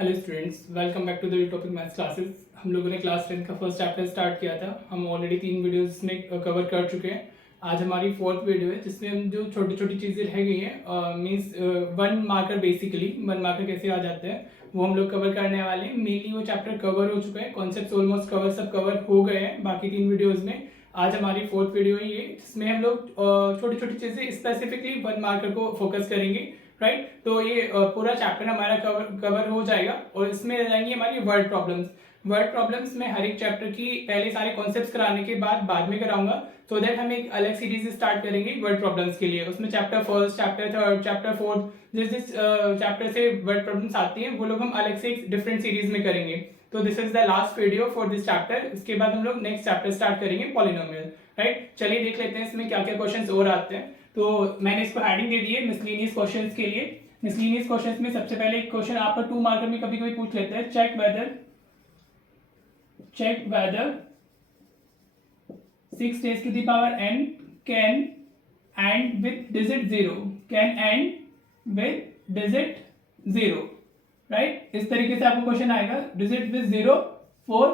Hello students, welcome back to the topic maths classes. हम लोगों ने क्लास 10 का फर्स्ट चैप्टर स्टार्ट किया था। हम ऑलरेडी 3 वीडियोस में कवर कर चुके हैं। आज हमारी 4th वीडियो है जिसमें हम जो छोटी छोटी चीज़ें रह गई हैं मीन्स 1 मार्कर, बेसिकली 1 मार्कर कैसे आ जाते हैं वो हम लोग कवर करने वाले हैं। मेनली वो चैप्टर कवर हो चुका है, कॉन्सेप्ट ऑलमोस्ट सब कवर हो गए हैं बाकी 3 वीडियोज़ में। आज हमारी 4th वीडियो है ये, जिसमें हम लोग छोटी छोटी चीज़ें स्पेसिफिकली 1 मार्कर को फोकस करेंगे। राइट, तो ये पूरा चैप्टर हमारा कवर हो जाएगा और इसमें रह जाएंगी हमारी वर्ड प्रॉब्लम्स। वर्ड प्रॉब्लम्स में हर एक चैप्टर की पहले सारे कॉन्सेप्ट्स कराने के बाद में कराऊंगा, सो दैट हम एक अलग सीरीज स्टार्ट करेंगे वर्ड प्रॉब्लम्स के लिए। उसमें chapter first, chapter third, chapter fourth, जिस चैप्टर से वर्ड प्रॉब्लम्स आती हैं वो लोग हम अलग से एक डिफरेंट सीरीज में करेंगे। तो this is the last video for this chapter. इसके बाद हम लोग नेक्स्ट चैप्टर स्टार्ट करेंगे पॉलिनोमियल। राइट, चलिए देख लेते हैं इसमें क्या क्या क्वेश्चंस और आते हैं। तो मैंने इसको हेडिंग दे दी है मिसलेनियस क्वेश्चंस के लिए। मिसलेनियस क्वेश्चंस में सबसे पहले एक क्वेश्चन आपका 2 मार्कर में कभी कभी पूछ लेते हैं, check whether 6 raised to the power n can end with digit 0, can end with digit 0, right. इस तरीके से आपको क्वेश्चन आएगा, digit with 0 for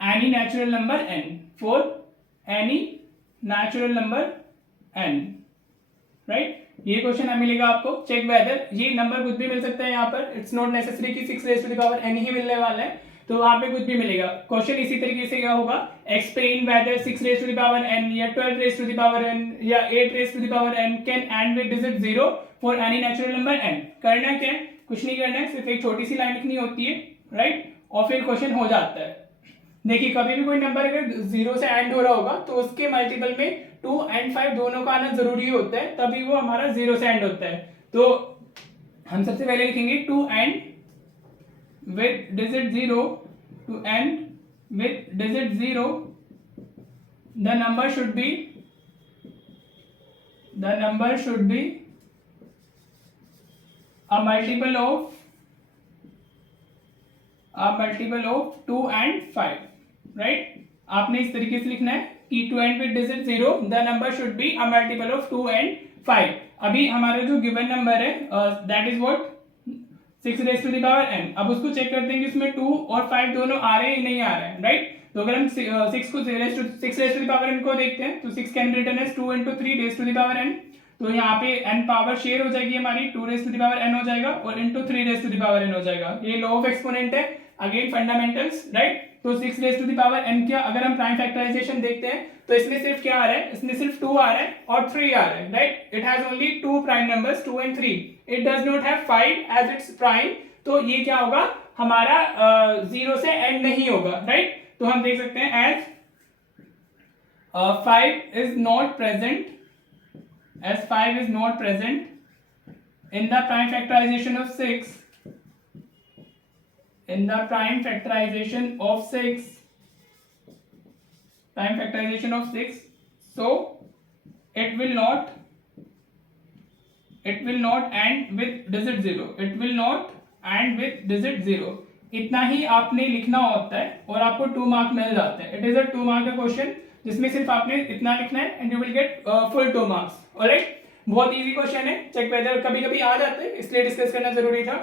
any natural number n, for any natural number n, right. ये क्वेश्चन मिलेगा आपको। Check whether, ये number कुछ भी मिल सकता है यहाँ पर, इट्स नॉट नेसेसरी कि 6 raise to the power n ही मिलने वाला है, तो वहां पे कुछ भी मिलेगा। क्वेश्चन इसी तरीके से क्या होगा, explain whether 6 raise to the power n या 12 raise to the power n या 8 raise to the power n can end with digit 0 for any natural number n। करना क्या है, कुछ नहीं करना है, सिर्फ एक छोटी सी लाइन लिखनी होती है, राइट, और फिर क्वेश्चन हो जाता है। देखिए, कभी भी कोई नंबर अगर 0 से एंड हो रहा होगा तो उसके मल्टीपल में 2 and 5 दोनों का आना जरूरी होता है, तभी वो हमारा 0 से एंड होता है। तो हम सबसे पहले लिखेंगे to end with digit 0, to end with digit 0 the number should be a multiple of 2 and 5, right. आपने इस तरीके से लिखना है कि to end with digit 0 the number should be a multiple of 2 and 5। अभी हमारा जो गिवन नंबर है that is what 6 raise to the power n। अब उसको चेक करते हैं कि उसमें 2 और 5 दोनों आ रहे हैं या नहीं आ रहे हैं, राइट। तो अगर हम 6 raise to the power n को देखते हैं तो 6 can be written as 2 into 3 raise to the power n। तो यहाँ पे n पावर शेयर हो जाएगी हमारी, 2 raise to the power n हो जाएगा और into 3 raise to the power n हो जाएगा। ये लॉ ऑफ एक्सपोनेंट है, अगेन फंडामेंटल्स, राइट। तो 6 raise to the power n क्या, अगर हम प्राइम फैक्टराइजेशन देखते हैं तो इसमें सिर्फ क्या आ रहा है, इसमें सिर्फ 2 आ रहा है और 3 आ रहा है, right. It has only 2 prime numbers 2 and 3, it does not have 5 as it's prime. तो ये क्या होगा हमारा 0 से एंड नहीं होगा, राइट। तो हम देख सकते हैं as 5 is not present in the prime factorization of 6, so it will not end with digit 0, इतना ही आपने लिखना होता है और आपको 2 मार्क मिल जाते हैं। इट इज अ 2 मार्क का क्वेश्चन जिसमें सिर्फ आपने इतना लिखना है and you will get full 2 marks, alright. बहुत इजी क्वेश्चन है। चेक वेदर कभी कभी आ जाते हैं, इसलिए डिस्कस करना जरूरी था।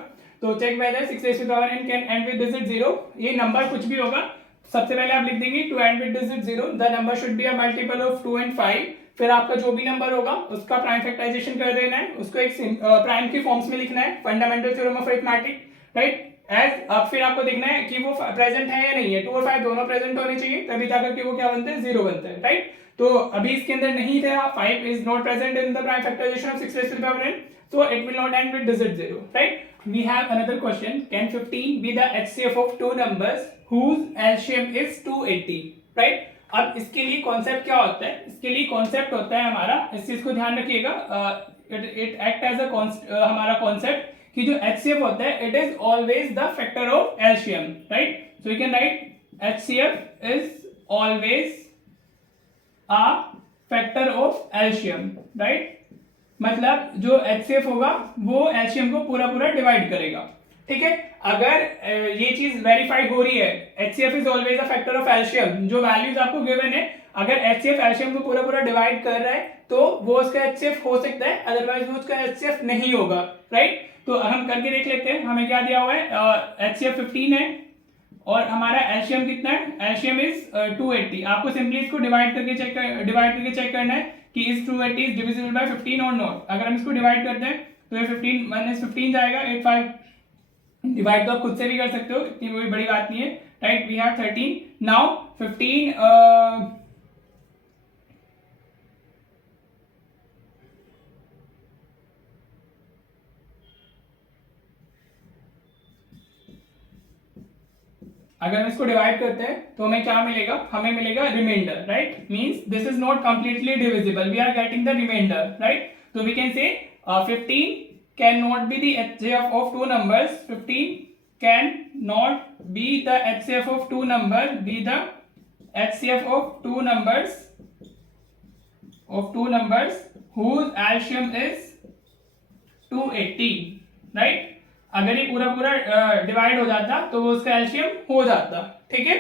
तो check whether 6 raise to the power n can end with digit 0, ये नंबर कुछ भी होगा, सबसे पहले आप लिख देंगे to end with digit 0 the number should be a multiple of 2 and 5। फिर आपका जो भी नंबर होगा उसका प्राइम फैक्टराइजेशन कर देना है, उसको एक प्राइम की फॉर्म्स में लिखना है, fundamental theorem of arithmetic, right. As अब फिर आपको देखना है कि वो प्रेजेंट है या नहीं है, 2 और 5 दोनों प्रेजेंट होने चाहिए, तभी जाकर के वो क्या बनते हैं, 0 बनता है, राइट। तो अभी इसके अंदर नहीं था, 5 is not present in the prime factorization of 6 raised to the power n, so it will not end with digit 0, right. We have another question, can 15 be the HCF of two numbers whose LCM is 280, right। अब इसके लिए concept क्या होता है, इसके लिए concept होता है हमारा, इस चीज को ध्यान रखिएगा, इट एक्ट एज अ हमारा कॉन्सेप्ट कि जो HCF होता है it is always the factor of LCM, right. So you can write HCF is always a factor of LCM, right. मतलब जो HCF होगा वो LCM को पूरा डिवाइड करेगा, ठीक है। अगर ये चीज वेरीफाइड हो रही है, HCF is always a factor of LCM, जो वैल्यूज आपको गिवन है, अगर HCF LCM को पूरा डिवाइड कर रहा है तो वो उसका HCF हो सकता है, अदरवाइज वो उसका HCF नहीं होगा, राइट। तो हम करके देख लेते हैं। हमें क्या दिया हुआ है, HCF 15 है और हमारा एलसीएम कितना है, एलसीएम इज 280। आपको सिंपली इसको डिवाइड करके चेक करना है कि इज 280 इज डिविजिबल बाय 15 और नॉट। अगर हम इसको डिवाइड करते हैं तो ये 15 माइनस 15 जाएगा 85। डिवाइड तो आप खुद से भी कर सकते हो, इतनी कोई बड़ी बात नहीं है, राइट। वी हैव 13 नाउ 15 अगर हम इसको डिवाइड करते हैं तो हमें क्या मिलेगा, हमें मिलेगा reminder, right. Means this is not completely divisible, we are getting the reminder, right. तो we can say 15 can not be the HCF of two numbers, 15 can not be the HCF of two number, be the HCF of two numbers whose LCM is 280, right. अगर ये पूरा divide हो जाता तो वो उसका LCM हो जाता, ठीक है,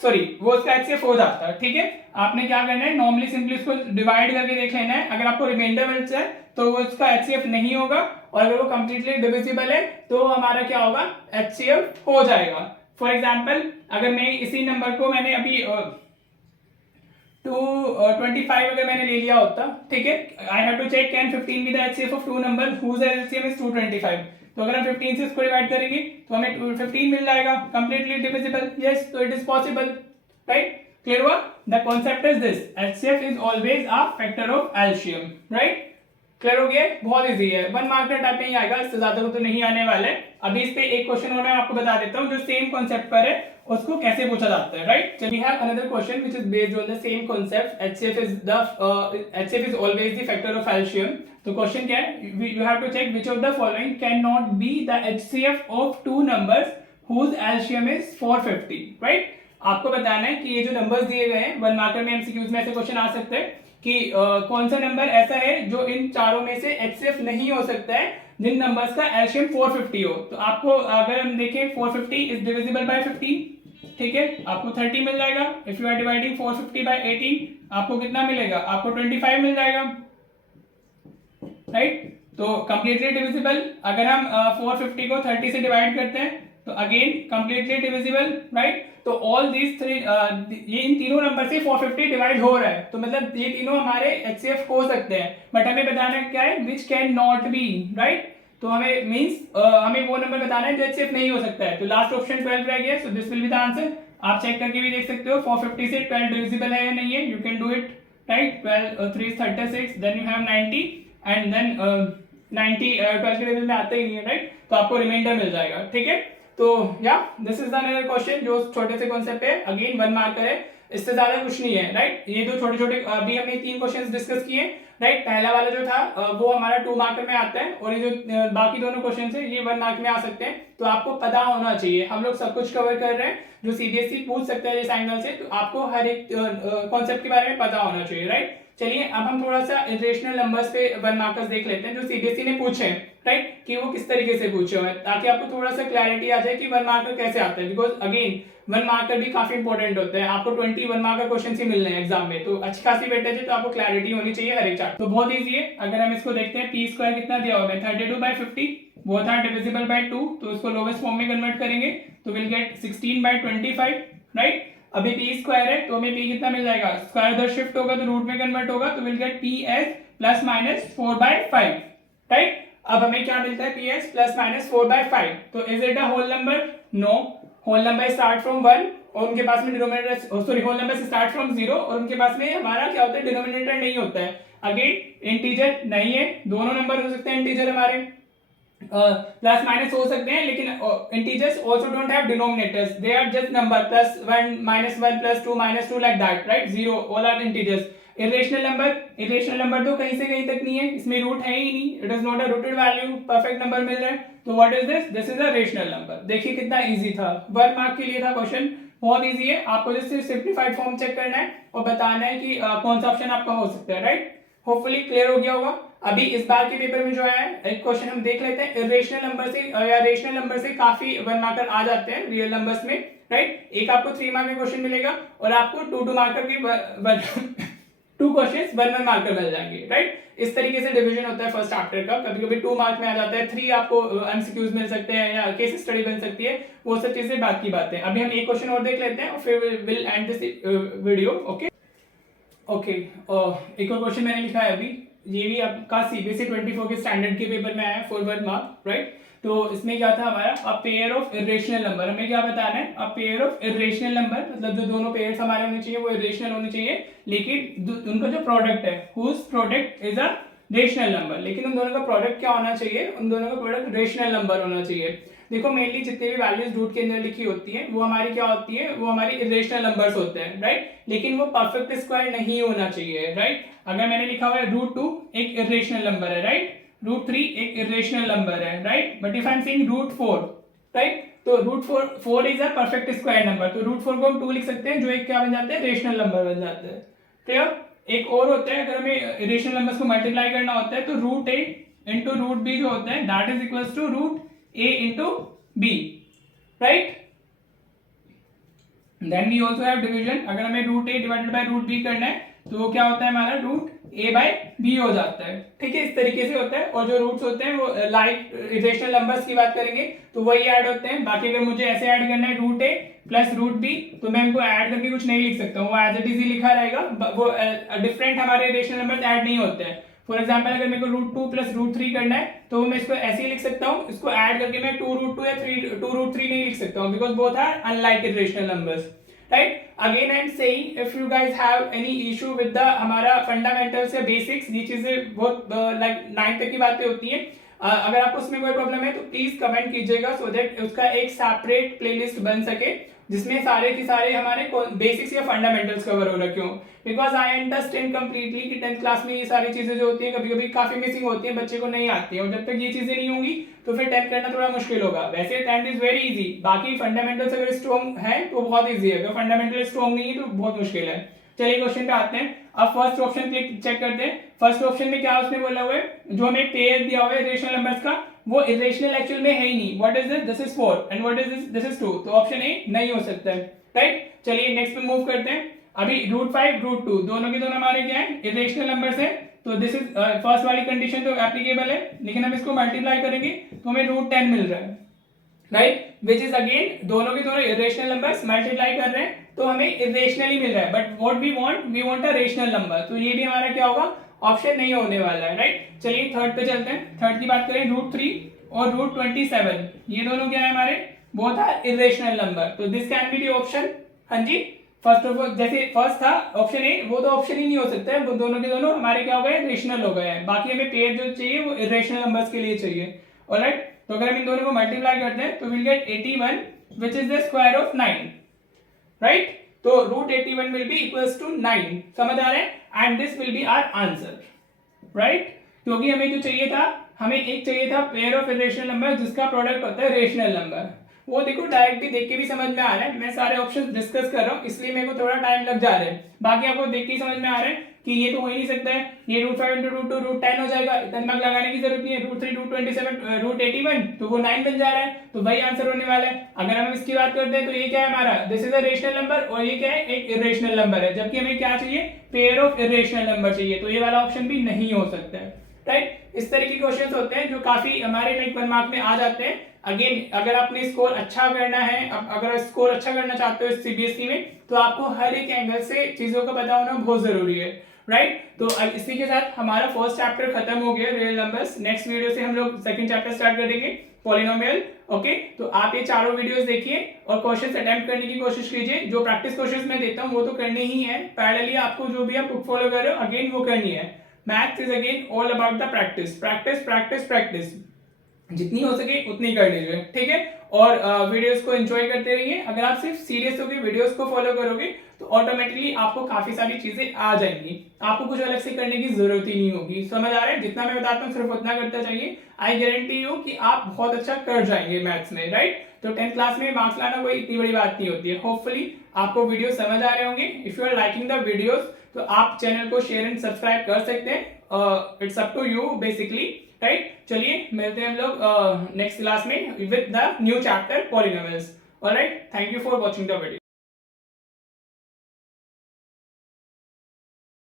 सॉरी वो उसका एचसीएफ हो जाता, ठीक है। आपने क्या करना है, नॉर्मली सिंपली इसको डिवाइड करके देख लेना है। अगर आपको रिमाइंडर मिलता है तो वो उसका एचसीएफ नहीं होगा, और अगर वो कंप्लीटली डिविजिबल है तो हमारा क्या होगा, एचसीएफ हो जाएगा। फॉर एग्जाम्पल अगर मैं इसी नंबर को मैंने अभी 225 अगर मैंने ले लिया होता, ठीक है, I have to check can 15 be the HCF of two number whose LCM is 225। तो अगर हम 15 से इसको डिवाइड करेंगे तो हमें 15 मिल जाएगा, कंप्लीटली डिविजिबल, यस, तो it is possible, right. Clear हुआ? The concept is this, HCF is always a factor of LCM, right. Clear हो गया? बहुत इजी है, 1 मार्क का टाइप में ही आएगा, इससे ज्यादा को तो नहीं आने वाले। अभी इस पे एक क्वेश्चन और मैं आपको बता देता हूँ जो सेम कॉन्सेप्ट पर है, उसको कैसे पूछा जाता है, right. We have another question which is based on the same concept, HCF is always the factor of LCM. तो क्वेश्चन क्या है, you have to check which of the following cannot not be the HCF of two numbers whose LCM is 450, right. आपको बताना है कि ये जो numbers दिए गए हैं, 1 मार्कर में एमसीक्यूज में ऐसे क्वेश्चन आ सकते हैं कि कौन सा नंबर ऐसा है जो इन चारों में से HCF नहीं हो सकता है जिन नंबर्स का एलसीएम 450 हो। तो आपको अगर हम देखें 450 इज डिविजिबल बाय 15, ठीक है, आपको 30 मिल जाएगा। If you are dividing 450 by 18 आपको कितना मिलेगा, आपको 25 मिल जाएगा, राइट। तो कंप्लीटली डिविजिबल। अगर हम 450 को 30 से डिवाइड करते हैं तो अगेन कंप्लीटली डिविजिबल, राइट। तो ऑल दीज थ्री, ये इन तीनों नंबर से 450 डिवाइड हो रहा है, तो मतलब ये तीनों हमारे HCF हो सकते हैं, बट हमें बताना क्या है, which can not be, right. तो हमें मींस हमें वो नंबर बताना है जो HCF नहीं हो सकता है। तो लास्ट ऑप्शन 12 रह गया, so this will be the answer. आप चेक करके भी देख सकते हो 450 से 12 डिविजिबल है या नहीं है, you can do it, right. 12 3 is 36, then you have 90 and then 90 12 के लेवल में आते ही नहीं है, राइट। तो आपको रिमाइंडर मिल जाएगा, ठीक है। तो या this is the another question जो छोटे से कॉन्सेप्ट है, अगेन 1 मार्कर है, इससे ज्यादा कुछ नहीं है, राइट। ये दो छोटे छोटे अभी हमने 3 क्वेश्चंस डिस्कस किए, राइट। पहला वाला जो था वो हमारा 2 मार्कर में आता है, और ये जो बाकी दोनों क्वेश्चन है ये 1 मार्क में आ सकते हैं। तो आपको पता होना चाहिए, हम लोग सब कुछ कवर कर रहे हैं जो सीबीएसई पूछ सकता है इस एंगल से, तो आपको हर एक कॉन्सेप्ट के बारे में पता होना चाहिए, राइट। चलिए अब हम थोड़ा सा इरेशनल नंबर्स पे 1 मार्कर्स देख लेते हैं जो सीबीएसई ने पूछे हैं, राइट, कि वो किस तरीके से पूछे हुए हैं, ताकि आपको थोड़ा सा क्लैरिटी आ जाए कि 1 मार्कर कैसे आता है। बिकॉज अगेन 1 मार्कर भी काफी इंपॉर्टेंट होते हैं, आपको 21 मार्कर क्वेश्चन ही मिलने हैं एग्जाम में, तो अच्छी खासी वेटेज है, तो आपको क्लैरिटी होनी चाहिए हर एक चार्ट। तो बहुत ईजी है। अगर हम इसको देखते हैं, पी स्क्वायर कितना दिया हुआ है, 32/50, बोथ आर डिविजिबल बाय 2, तो इसको लोवेस्ट फॉर्म में कन्वर्ट करेंगे तो विल गेट 16/25, राइट। अभी पी स्क्वायर है तो हमें पी कितना मिल जाएगा, स्क्वायर उधर शिफ्ट होगा तो रूट में कन्वर्ट होगा, तो will get P S plus minus 4/5, right. अब हमें क्या मिलता है, पी एस प्लस माइनस 4/5, तो is it a whole number? No, whole number start from 1 और उनके पास में denominator, sorry whole number start from 0 और उनके पास में हमारा क्या होता है, डिनोमिनेटर नहीं होता है। अगेन इंटीजर नहीं है, दोनों नंबर हो सकते हैं इंटीजर हमारे, प्लस माइनस हो सकते हैं, लेकिन integers also don't have denominators, they are just number, +1 -1 +2 -2 like that, right. 0 all are integers. Irrational number तो कहीं से कहीं तक नहीं है, इसमें रूट है ही नहीं, it is not a rooted value, perfect number मिल रहा है, तो what is this, this is a rational number. देखिए कितना इजी था, 1 मार्क के लिए था क्वेश्चन, बहुत इजी है। आपको जस्ट सिंप्लीफाइड फॉर्म चेक करना है और बताना है कि कौन सा ऑप्शन आपका हो सकता है, राइट। होपफुली क्लियर हो गया होगा। अभी इस बार के पेपर में जो है एक क्वेश्चन हम देख लेते हैं, इरेशनल नंबर से या रेशनल नंबर से काफी 1 मार्कर आ जाते हैं रियल नंबर्स में, राइट। एक आपको 3 मार्क में क्वेश्चन मिलेगा और आपको 2 मार्कर की 2 क्वेश्चंस 1 मार्क का मिल जाएंगे, राइट। इस तरीके से डिवीजन होता है फर्स्ट चैप्टर का। कभी कभी 2 मार्क में आ जाता है, 3 आपको एमसीक्यूज मिल सकते हैं या केस स्टडी बन सकती है, वो सब चीजें बात की बातें। अभी हम एक क्वेश्चन और देख लेते हैं और फिर will and this video. Okay okay, एक और क्वेश्चन मैंने लिखा है अभी, ये भी आपका सीबीएसई 24 के स्टैंडर्ड के पेपर में आया, 4 मार्क, राइट। तो इसमें क्या था हमारा, a pair of irrational number. हमें क्या बताना है, a pair of irrational number, मतलब जो दोनों पेयर्स हमारे होने चाहिए वो इरेशनल होने चाहिए, लेकिन उनका जो प्रोडक्ट है, whose product is a rational number, लेकिन उन दोनों का प्रोडक्ट क्या होना चाहिए, उन दोनों का प्रोडक्ट रेशनल नंबर होना चाहिए। देखो मेनली जितने भी वैल्यूज रूट के अंदर लिखी होती है वो हमारी क्या होती है, वो हमारी इरेशनल नंबर्स होते हैं, राइट। लेकिन वो परफेक्ट स्क्वायर नहीं होना चाहिए, राइट। अगर मैंने लिखा हुआ है √2 एक इरेशनल नंबर है, राइट, √3 एक इरेशनल नंबर है, right, but if I am saying √4, right, तो √4 is a perfect square number, तो √4 को हम 2 लिख सकते हैं, जो एक क्या बन जाते हैं, रेशनल नंबर बन जाते हैं। क्लियर। एक और होता है, अगर हमें रेशनल नंबर्स को मल्टीप्लाई करना होता है तो √a इंटू √b जो होता है that is equals to √a into b, right. Then we also have division, अगर हमें √a डिवाइडेड बाय √b करना है तो वो क्या होता है हमारा, √a/b हो जाता है, ठीक है, इस तरीके से होता है। और जो रूट्स होते हैं वो लाइक इरेशनल नंबर्स की बात करेंगे तो वही ऐड होते हैं। बाकी अगर मुझे ऐसे ऐड करना है √a प्लस √b तो मैं इनको ऐड करके कुछ नहीं लिख सकता हूँ, वो एज इट इज ही लिखा रहेगा, वो डिफरेंट हमारे इरेशनल नंबर्स ऐड नहीं होते हैं। फॉर एग्जाम्पल अगर मेरे को √2 प्लस √3 करना है तो मैं इसको ऐसे ही लिख सकता हूँ, इसको ऐड करके मैं 2√2 या 2√3 नहीं लिख सकता हूँ, because both are unlike irrational numbers, right. Again I am saying if you guys have any issue with the हमारा फंडामेंटल्स या बेसिक्स, ये चीजें बहुत लाइक 9 तक की बातें होती हैं, अगर आपको उसमें कोई प्रॉब्लम है तो प्लीज कमेंट कीजिएगा, सो दैट उसका एक सेपरेट प्लेलिस्ट बन सके जिसमें सारे के सारे हमारे बेसिक्स या फंडामेंटल्स कवर हो रखे हो। बिकॉज आई अंडरस्टैंड कंप्लीटली कि 10th क्लास में ये सारी चीजें जो होती हैं कभी कभी काफी मिसिंग होती हैं, बच्चे को नहीं आती है, और जब तक ये चीजें नहीं होंगी तो फिर 10th करना थोड़ा मुश्किल होगा। वैसे 10th इज वेरी इजी, बाकी फंडामेंटल्स अगर स्ट्रॉन्ग है तो बहुत ईजी है, अगर फंडामेंटल स्ट्रॉन्ग नहीं है तो बहुत मुश्किल है। चलिए क्वेश्चन पे आते हैं। अब फर्स्ट ऑप्शन क्लिक चेक करते हैं। फर्स्ट ऑप्शन में क्या उसने बोला हुआ है, जो हमें पेयर दिया हुआ है रेशनल नंबर्स का, वो इरेशनल एक्चुअल में है ही नहीं। What is this is 4 and what is this is 2, तो ऑप्शन ए नहीं हो सकता है, राइट। चलिए नेक्स्ट पे मूव करते हैं। अभी √5 √2 दोनों के दोनों हमारे क्या है, इरेशनल नंबर्स है, तो दिस इज फर्स्ट वाली कंडीशन तो एप्लीकेबल है, लेकिन हम इसको मल्टीप्लाई करेंगे तो हमें √10 मिल रहा है, राइट, विच इज अगेन दोनों के दोनों इरेशनल नंबर्स, मल्टीप्लाई कर रहे हैं तो हमें इरेशनल ही मिल रहा है, but what we want a rational number, तो ये भी हमारा क्या होगा, ऑप्शन नहीं होने वाला है, राइट। चलिए थर्ड पे चलते हैं। थर्ड की बात करें, √3 और √27 ये दोनों क्या है हमारे, बोथ आर इरेशनल नंबर, तो this can be the option. हाँ जी, फर्स्ट ऑफ ऑल जैसे फर्स्ट था ऑप्शन ए, वो तो ऑप्शन ही नहीं हो सकता है, वो दोनों के दोनों हमारे क्या हो गए, रेशनल हो गए हैं। बाकी हमें पेयर जो चाहिए वो इरेशनल नंबर्स के लिए चाहिए, ऑलराइट। तो अगर हम इन दोनों को मल्टीप्लाई करते हैं तो will get 81 which is the square of 9, right. तो √81 विल बी इक्वल्स टू 9, समझ आ रहा है, and this will be our answer, right. क्योंकि हमें जो चाहिए था, हमें एक चाहिए था पेयर ऑफ इरेशनल नंबर जिसका प्रोडक्ट होता है रेशनल नंबर। वो देखो डायरेक्टली देख के भी समझ में आ रहा है, मैं सारे ऑप्शन डिस्कस कर रहा हूँ इसलिए मेरे को थोड़ा टाइम लग जा रहा है, बाकी आपको देख के ही समझ में आ रहा है कि ये तो हो ही नहीं सकता है, ये √5 इंटू √2 √10 हो जाएगा, इतना दिमाग लगाने की जरूरत नहीं है। √3 √27 √81 तो वो 9 बन जा रहा है, तो वही आंसर होने वाला है। अगर हम इसकी बात करते हैं तो ये क्या है हमारा, this is a rational number, और ये क्या है, एक इरेशनल नंबर है, जबकि हमें क्या चाहिए, पेयर ऑफ इरेशनल नंबर चाहिए, तो ये वाला ऑप्शन भी नहीं हो सकता है, राइट। इस तरह के क्वेश्चंस होते हैं जो काफी हमारे लाइक 1 मार्क में आ जाते हैं। अगेन अगर आपने स्कोर अच्छा करना है, अगर स्कोर अच्छा करना चाहते हो सीबीएसई में, तो आपको हर एक एंगल से चीजों का पता होना बहुत जरूरी है, राइट। तो इसी के साथ हमारा फर्स्ट चैप्टर खत्म हो गया, रियल नंबर्स। नेक्स्ट वीडियो से हम लोग सेकंड चैप्टर स्टार्ट करेंगे, पॉलिनोमियल। ओके, तो आप ये चारों वीडियोस देखिए और क्वेश्चंस अटेम्प्ट करने की कोशिश कीजिए। जो प्रैक्टिस क्वेश्चंस मैं देता हूँ वो तो करने ही है, पैरेलली आपको जो भी आप बुक फॉलो कर रहे हो अगेन वो करनी है। Maths is again all about the practice, practice practice practice, जितनी हो सके उतनी कर लीजिए, ठीक है। और वीडियोस को एंजॉय करते रहिए। अगर आप सिर्फ सीरियस होकर वीडियोस को फॉलो करोगे तो ऑटोमेटिकली आपको काफी सारी चीजें आ जाएंगी, आपको कुछ अलग से करने की जरूरत ही नहीं होगी, समझ आ रहा है। जितना मैं बताता हूँ सिर्फ उतना करता चाहिए, आई गारंटी यू कि आप बहुत अच्छा कर जाएंगे मैथ्स में, राइट। तो 10th क्लास में मार्क्स लाना कोई इतनी बड़ी बात नहीं होती है। होपफुली आपको वीडियो समझ आ रहे होंगे। If you are liking the videos तो आप चैनल को शेयर एंड सब्सक्राइब कर सकते हैं, it's up to you basically, right. चलिए मिलते हैं हम लोग नेक्स्ट क्लास में with the new chapter polynomials, alright. Thank you for watching the video.